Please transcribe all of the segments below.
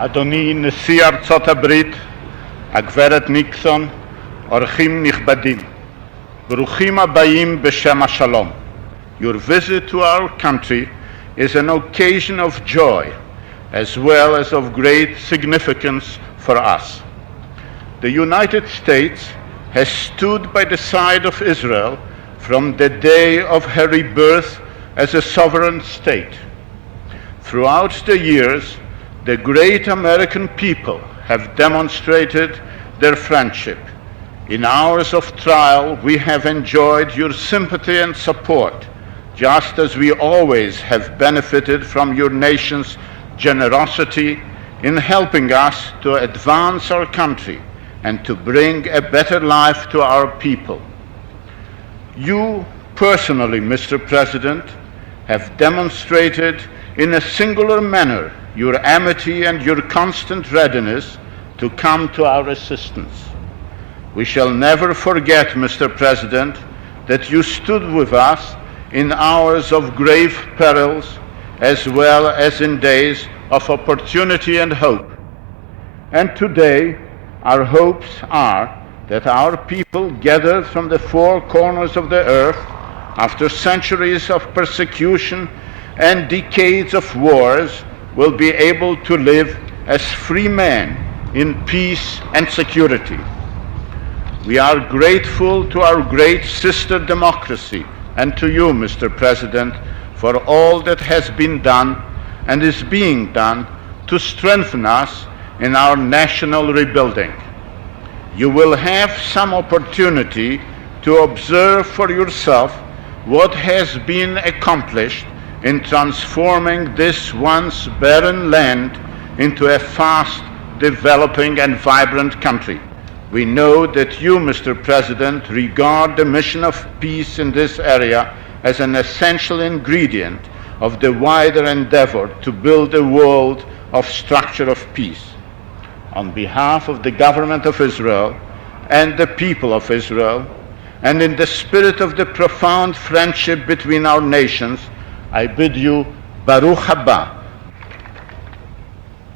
אדוני נשיא ארצות הברית, הגברת ניקסון, אורחים נכבדים, ברוכים הבאים בשם השלום. Your visit to our country is an occasion of joy as well as of great significance for us. The United States has stood by the side of Israel from the day of her rebirth as a sovereign state. Throughout the years, the great American people have demonstrated their friendship. In hours of trial, we have enjoyed your sympathy and support, just as we always have benefited from your nation's generosity in helping us to advance our country and to bring a better life to our people. You personally, Mr. President, have demonstrated in a singular manner your amity and your constant readiness to come to our assistance. We shall never forget, Mr. President, that you stood with us in hours of grave perils as well as in days of opportunity and hope. And today, our hopes are that our people gathered from the four corners of the earth after centuries of persecution and decades of wars will be able to live as free men in peace and security. We are grateful to our great sister democracy and to you, Mr. President, for all that has been done and is being done to strengthen us in our national rebuilding. You will have some opportunity to observe for yourself what has been accomplished in transforming this once barren land into a fast developing and vibrant country. We know that you, Mr. President, regard the mission of peace in this area as an essential ingredient of the wider endeavor to build a world of structure of peace. On behalf of the government of Israel and the people of Israel, and in the spirit of the profound friendship between our nations, I bid you Baruch haba.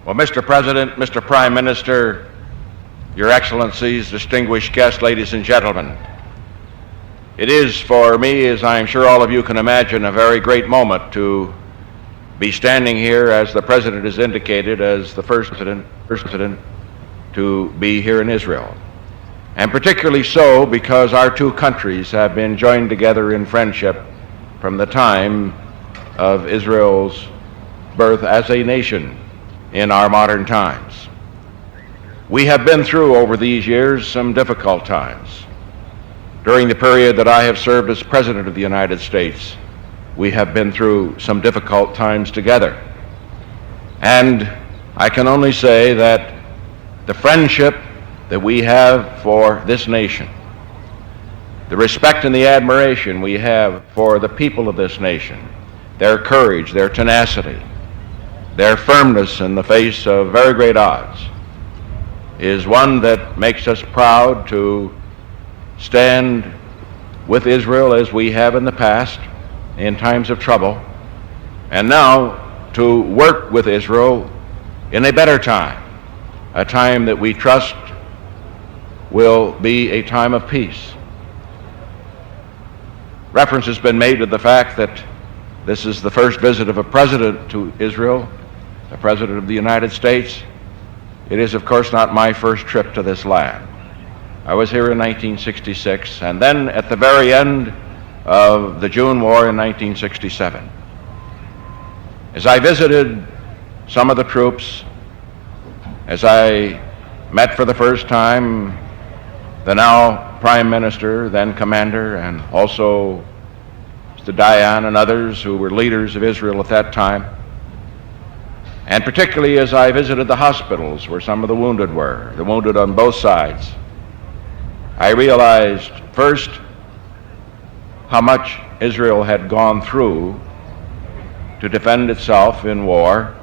Well, Mr. President, Mr. Prime Minister, Your Excellencies, distinguished guests, ladies and gentlemen, it is for me, as I'm sure all of you can imagine, a very great moment to be standing here, as the President has indicated, as the first president to be here in Israel. And particularly so because our two countries have been joined together in friendship from the time of Israel's birth as a nation in our modern times. We have been through over these years some difficult times. During the period that I have served as President of the United States, we have been through some difficult times together. And I can only say that the friendship that we have for this nation, the respect and the admiration we have for the people of this nation, their courage, their tenacity, their firmness in the face of very great odds, is one that makes us proud to stand with Israel as we have in the past in times of trouble, and now to work with Israel in a better time, a time that we trust will be a time of peace. Reference has been made to the fact that this is the first visit of a president to Israel, a president of the United States. It is, of course, not my first trip to this land. I was here in 1966, and then at the very end of the June War in 1967. As I visited some of the troops, as I met for the first time the now Prime Minister, then Commander, and also Mr. Dayan and others who were leaders of Israel at that time, and particularly as I visited the hospitals where some of the wounded were, the wounded on both sides, I realized first how much Israel had gone through to defend itself in war,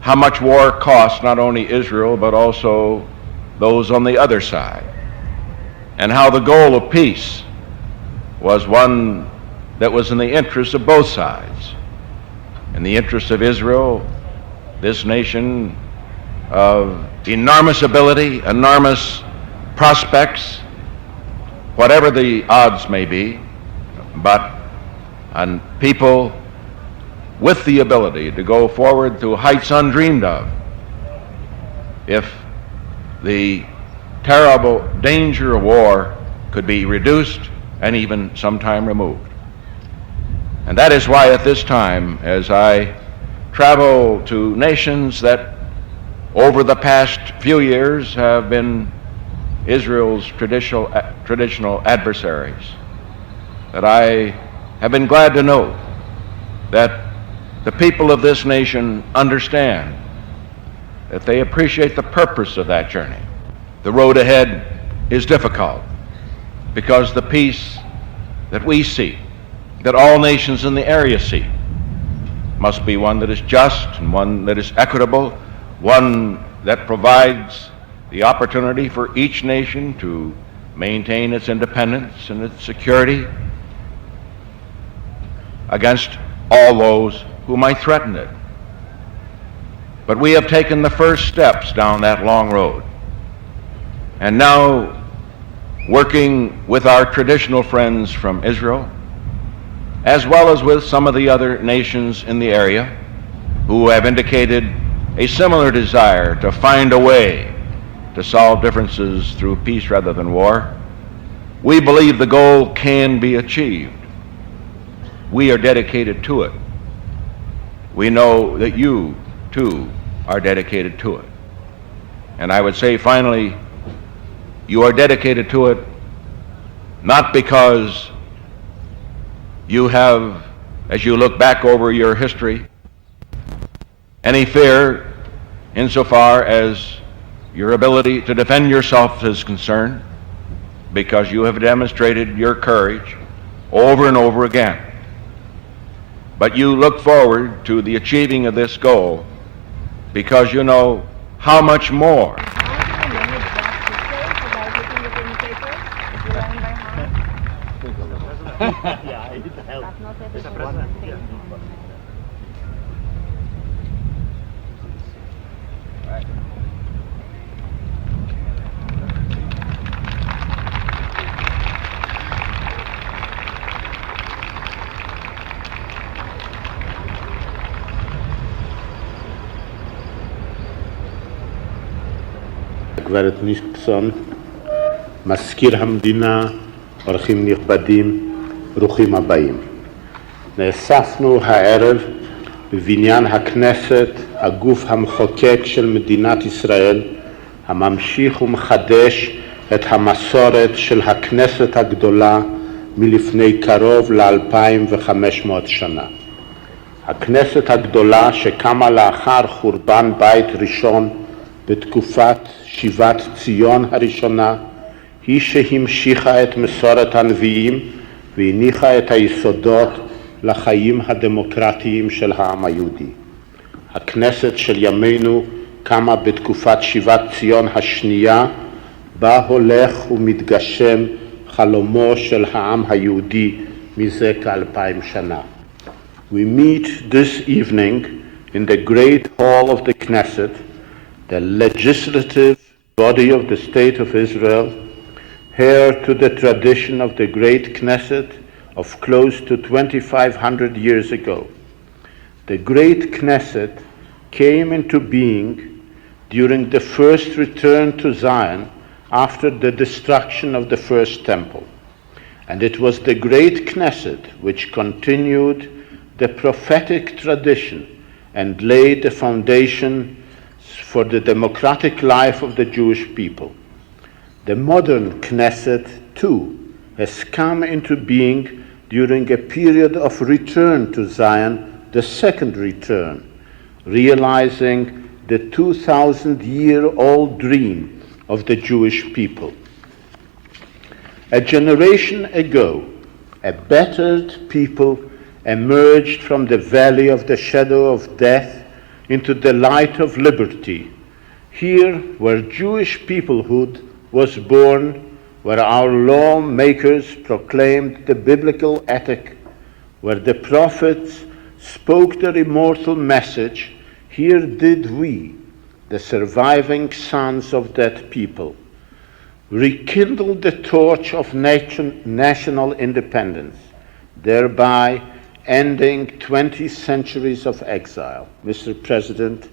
how much war cost not only Israel but also those on the other side, and how the goal of peace was one that was in the interest of both sides. In the interest of Israel, this nation of enormous ability, enormous prospects, whatever the odds may be, but on people with the ability to go forward to heights undreamed of if the terrible danger of war could be reduced and even sometime removed. And that is why at this time, as I travel to nations that over the past few years have been Israel's traditional adversaries, that I have been glad to know that the people of this nation understand that they appreciate the purpose of that journey. The road ahead is difficult because the peace that we seek, that all nations in the area seek, must be one that is just and one that is equitable, one that provides the opportunity for each nation to maintain its independence and its security against all those who might threaten it. But we have taken the first steps down that long road. And now, working with our traditional friends from Israel, as well as with some of the other nations in the area who have indicated a similar desire to find a way to solve differences through peace rather than war, we believe the goal can be achieved. We are dedicated to it. We know that you, too, are dedicated to it. And I would say, finally, you are dedicated to it not because you have, as you look back over your history, any fear insofar as your ability to defend yourself is concerned, because you have demonstrated your courage over and over again. But you look forward to the achieving of this goal because you know how much more גברת ניקסון, מזכיר המדינה, אורחים נכבדים, ברוכים הבאים. נאספנו הערב בבניין הכנסת, הגוף המחוקק של מדינת ישראל, הממשיך ומחדש את המסורת של הכנסת הגדולה מלפני קרוב ל-2500 שנה. הכנסת הגדולה שקמה לאחר חורבן בית ראשון בתקופת שיבת ציון הראשונה, היא שהמשיכה את מסורת הנביאים והניחה את היסודות לחיים הדמוקרטיים של העם היהודי. הכנסת של ימינו קמה בתקופת שיבת ציון השנייה, בה הולך ומתגשם חלומו של העם היהודי מזה כ-2000 שנה. We meet this evening in the great hall of the Knesset, the legislative body of the State of Israel, heir to the tradition of the great Knesset of close to 2,500 years ago. The great Knesset came into being during the first return to Zion after the destruction of the first temple. And it was the great Knesset which continued the prophetic tradition and laid the foundation for the democratic life of the Jewish people. The modern Knesset, too, has come into being during a period of return to Zion, the second return, realizing the 2,000-year-old dream of the Jewish people. A generation ago, a battered people emerged from the valley of the shadow of death into the light of liberty. Here, where Jewish peoplehood was born, where our lawmakers proclaimed the biblical ethic, where the prophets spoke their immortal message, here did we, the surviving sons of that people, rekindled the torch of national independence, thereby ending 20 centuries of exile. Mr. President,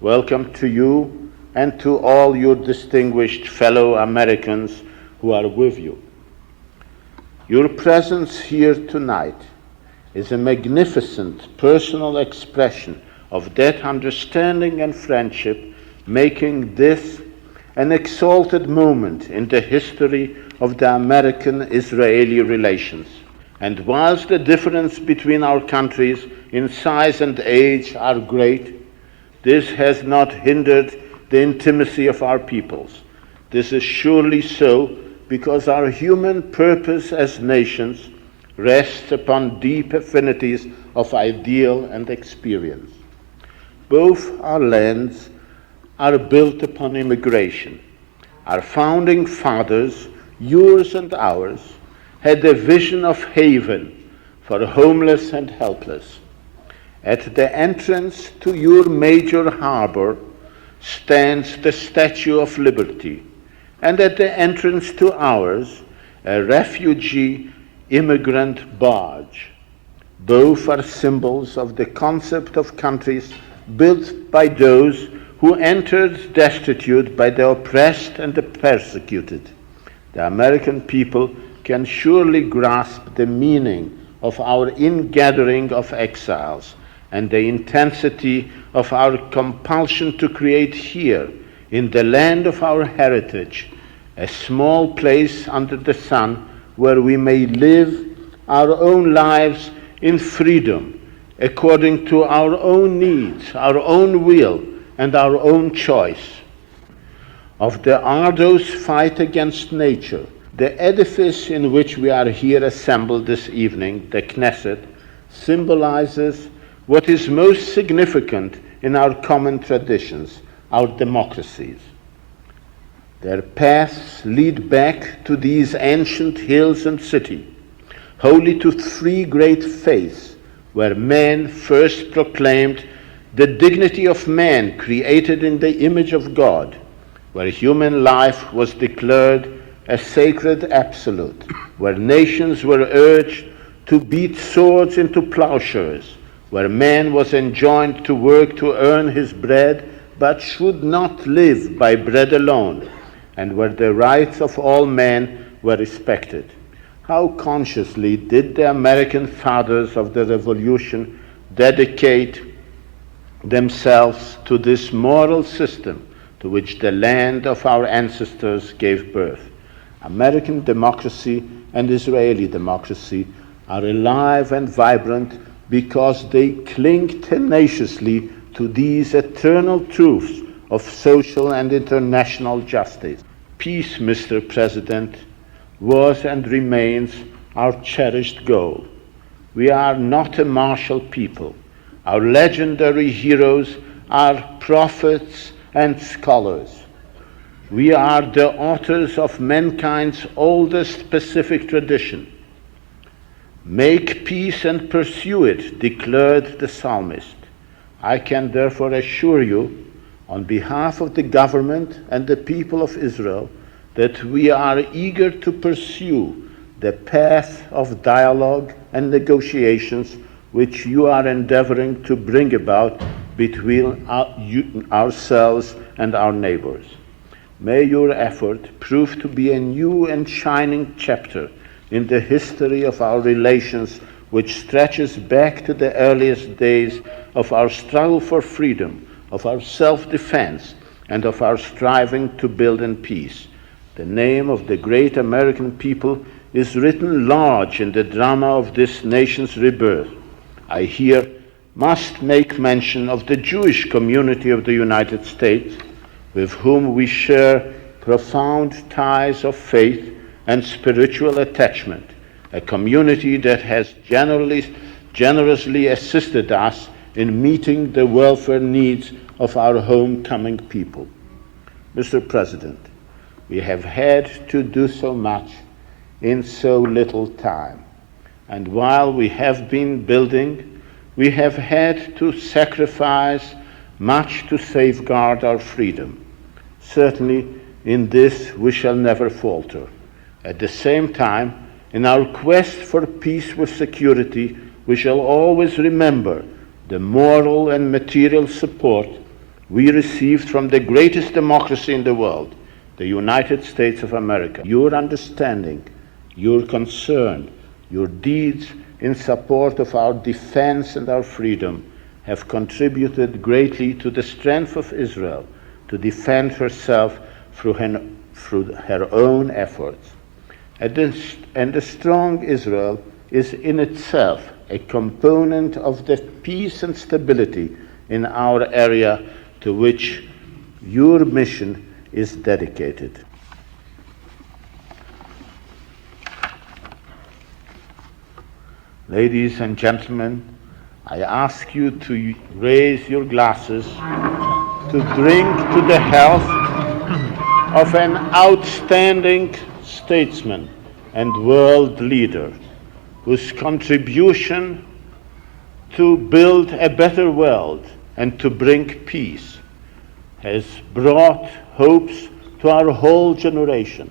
welcome to you and to all your distinguished fellow Americans who are with you. Your presence here tonight is a magnificent personal expression of that understanding and friendship, making this an exalted moment in the history of the American-Israeli relations. And whilst the difference between our countries in size and age are great, this has not hindered the intimacy of our peoples. This is surely so because our human purpose as nations rests upon deep affinities of ideal and experience. Both our lands are built upon immigration. Our founding fathers, yours and ours, had a vision of haven for homeless and helpless. At the entrance to your major harbor stands the Statue of Liberty, and at the entrance to ours, a refugee immigrant barge. Both are symbols of the concept of countries built by those who entered destitute by the oppressed and the persecuted. The American people can surely grasp the meaning of our ingathering of exiles and the intensity of our compulsion to create here, in the land of our heritage, a small place under the sun where we may live our own lives in freedom, according to our own needs, our own will, and our own choice. Of the arduous fight against nature, the edifice in which we are here assembled this evening, the Knesset, symbolizes what is most significant in our common traditions, our democracies. Their paths lead back to these ancient hills and cities, holy to three great faiths, where man first proclaimed the dignity of man created in the image of God, where human life was declared a sacred absolute, where nations were urged to beat swords into plowshares, where man was enjoined to work to earn his bread, but should not live by bread alone, and where the rights of all men were respected. How consciously did the American fathers of the Revolution dedicate themselves to this moral system to which the land of our ancestors gave birth. American democracy and Israeli democracy are alive and vibrant because they cling tenaciously to these eternal truths of social and international justice. Peace, Mr. President, was and remains our cherished goal. We are not a martial people. Our legendary heroes are prophets and scholars. We are the authors of mankind's oldest Pacific tradition. Make peace and pursue it, declared the psalmist. I can therefore assure you, on behalf of the government and the people of Israel, that we are eager to pursue the path of dialogue and negotiations which you are endeavoring to bring about between ourselves and our neighbors. May your effort prove to be a new and shining chapter in the history of our relations, which stretches back to the earliest days of our struggle for freedom, of our self-defense, and of our striving to build in peace. The name of the great American people is written large in the drama of this nation's rebirth. I here must make mention of the Jewish community of the United States, with whom we share profound ties of faith and spiritual attachment, a community that has generously assisted us in meeting the welfare needs of our homecoming people. Mr. President, we have had to do so much in so little time. And while we have been building, we have had to sacrifice much to safeguard our freedom. Certainly, in this we shall never falter. At the same time, in our quest for peace with security, we shall always remember the moral and material support we received from the greatest democracy in the world, the United States of America. Your understanding, your concern, your deeds in support of our defense and our freedom have contributed greatly to the strength of Israel to defend herself through her own efforts. And a strong Israel is in itself a component of the peace and stability in our area to which your mission is dedicated. Ladies and gentlemen, I ask you to raise your glasses to drink to the health of an outstanding statesman and world leader whose contribution to build a better world and to bring peace has brought hopes to our whole generation.